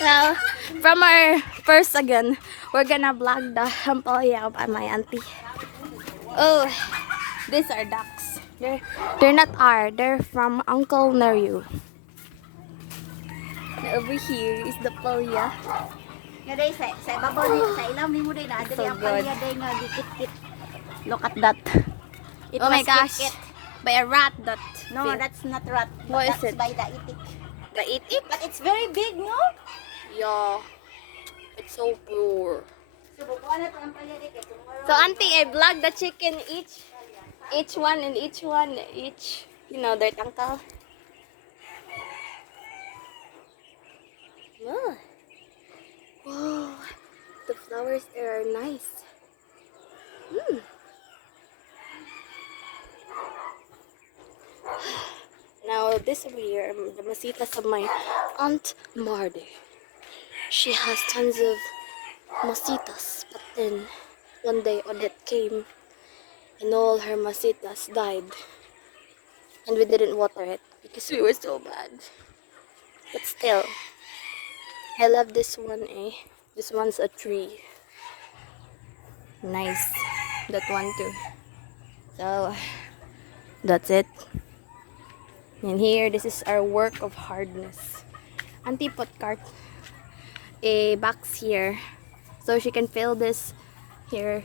Now, from our first again, we're gonna vlog the ampalaya of my auntie. Oh, these are ducks. They're not our. They're from Uncle Neryu. Over here is the palya. Nga day sa ibabaw ni sa ilaw nimo day na So diri ang good. palya day nga gikit-kit. Look at that. It Oh my was gosh. kit-kit. By a rat that. No, that's not rat. What is That's it? by the itik. The itik? But it's very big, no? Yeah. It's so pure. So bukuan na to ang palya day kay tomorrow. So auntie, I vlog the chicken each one, you know, their tangkal. Oh. Wow, the flowers there are nice. Now this over here, the masitas of my Aunt Mardy. She has tons of masitas, but then one day Odette came and all her masitas died. And we didn't water it because we were so bad. But still, I love this one, eh? This one's a tree. Nice. That one too. So, that's it. And here, this is our work of hardness. Auntie put a box here so she can fill this here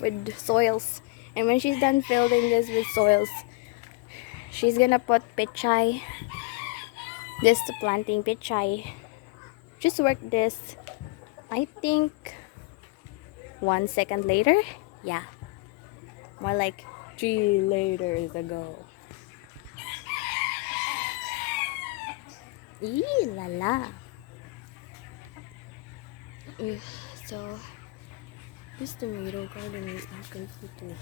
with soils. And when she's done filling this with soils, she's gonna put pichay. This planting pichay. Just work this, I think, 1 second later. Yeah, more like 3 laters ago. Eee, la la. So, this tomato garden is not complete.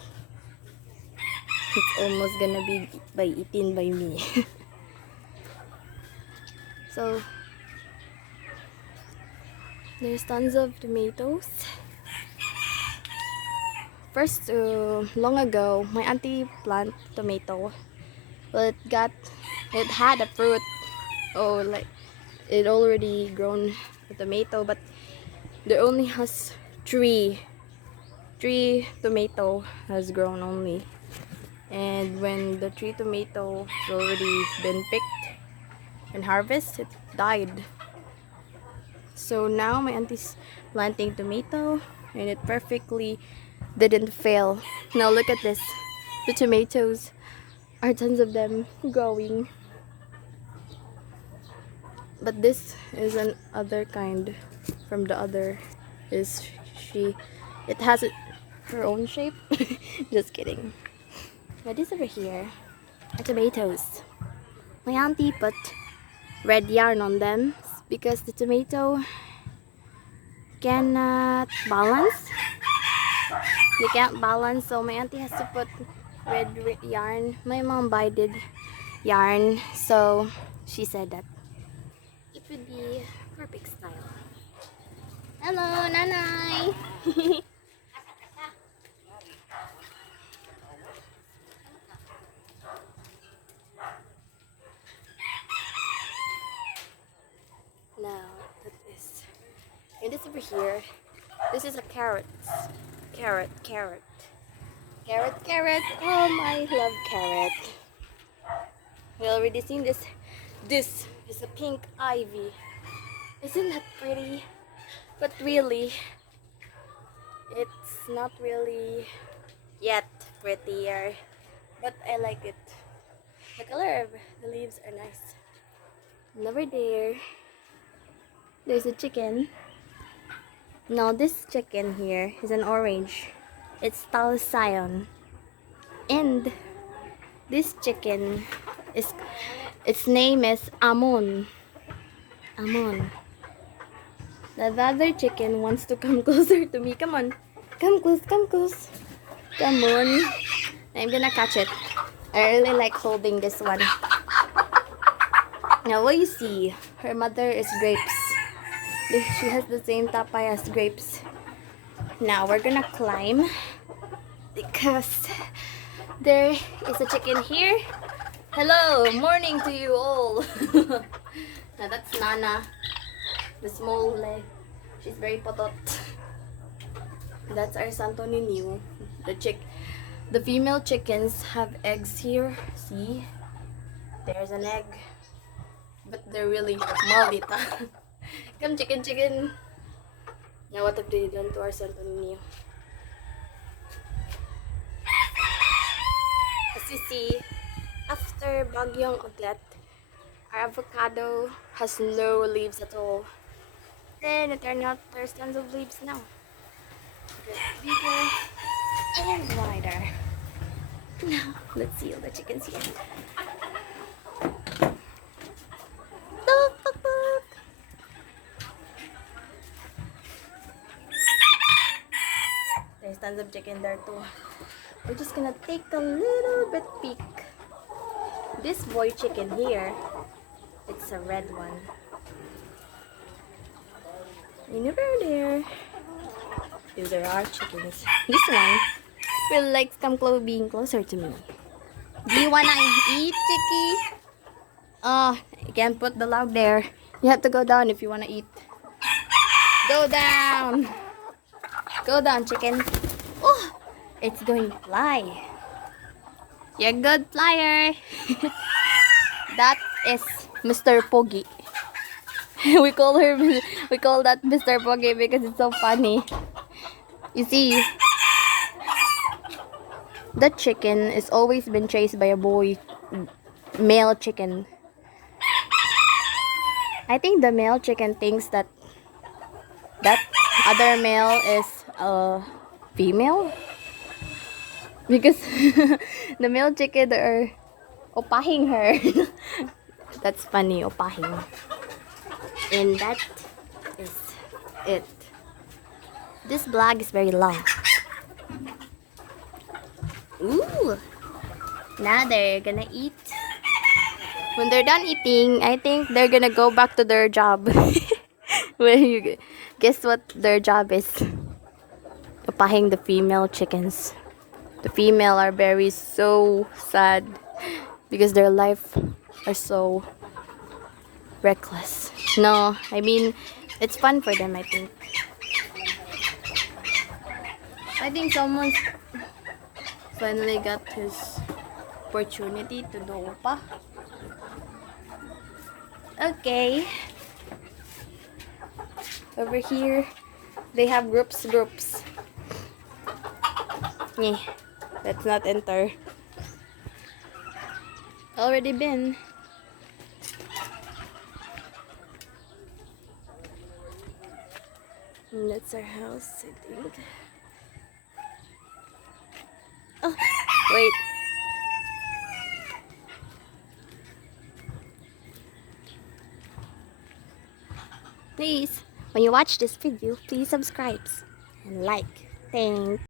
It's almost gonna be eaten by me. So, there's tons of tomatoes. First, long ago, my auntie planted tomato. Well, it had a fruit. Oh, like it already grown a tomato, but there only has three tomato has grown only. And when the 3 tomato already been picked and harvested, it died. So now my auntie's planting tomato, and it perfectly didn't fail. Now look at this. The tomatoes are tons of them growing. But this is an other kind from the other. It has her own shape. Just kidding. But this over here are tomatoes. My auntie put red yarn on them because the tomato cannot balance. They can't balance, so my auntie has to put red yarn. My mom did yarn, so she said that it would be perfect style. Hello, Nanay! Now, that is. And this over here, this is a carrot. Carrot. Oh, I love carrot. We already seen this. This is a pink ivy. Isn't that pretty? But really, it's not really yet prettier. But I like it. The color of the leaves are nice. And over there's a chicken. Now this chicken here is an orange. It's Talsion. And this chicken is, its name is Amon. Amon. The other chicken wants to come closer to me. Come on. Come close. Come on. I'm gonna catch it. I really like holding this one. Now what you see, her mother is grapes. She has the same tapay as grapes. Now we're gonna climb because there is a chicken here. Hello, morning to you all. Now that's Nana. The small leg. She's very potot. That's our Santo Niño. The female chickens have eggs here. See? There's an egg. But they're really maldita. Come chicken chicken. Now what have they done to our Santo Niño? As you see, after Bagyong Uglet, our avocado has no leaves at all. Then it turned out there's tons of leaves now. Get bigger and wider. Now, let's see all the chickens here. Look, look, look. There's tons of chicken there too. We're just gonna take a little bit peek. This boy chicken here, it's a red one. In over there. These are our chickens. This one will like come being closer to me. Do you wanna eat, Chicky? Oh, you can't put the log there. You have to go down if you wanna eat. Go down. Go down, chicken. Oh, it's going to fly. You're a good flyer. That is Mr. Poggy. we call that Mr. Poggy because it's so funny. You see, that chicken is always been chased by a male chicken. I think the male chicken thinks that other male is a female. Because the male chicken are opahing her. That's funny, opahing. And that is it. This vlog is very long. Ooh! Now they're gonna eat. When they're done eating, I think they're gonna go back to their job. Well, you guess what their job is? Opahing the female chickens. The female are so sad because their life are so reckless. No, I mean, it's fun for them, I think. I think someone finally got his opportunity to do opa. Okay. Over here, they have groups. Yeah, let's not enter. Already been. And that's our house, I think. Oh, wait. Please, when you watch this video, please subscribe and like. Thanks.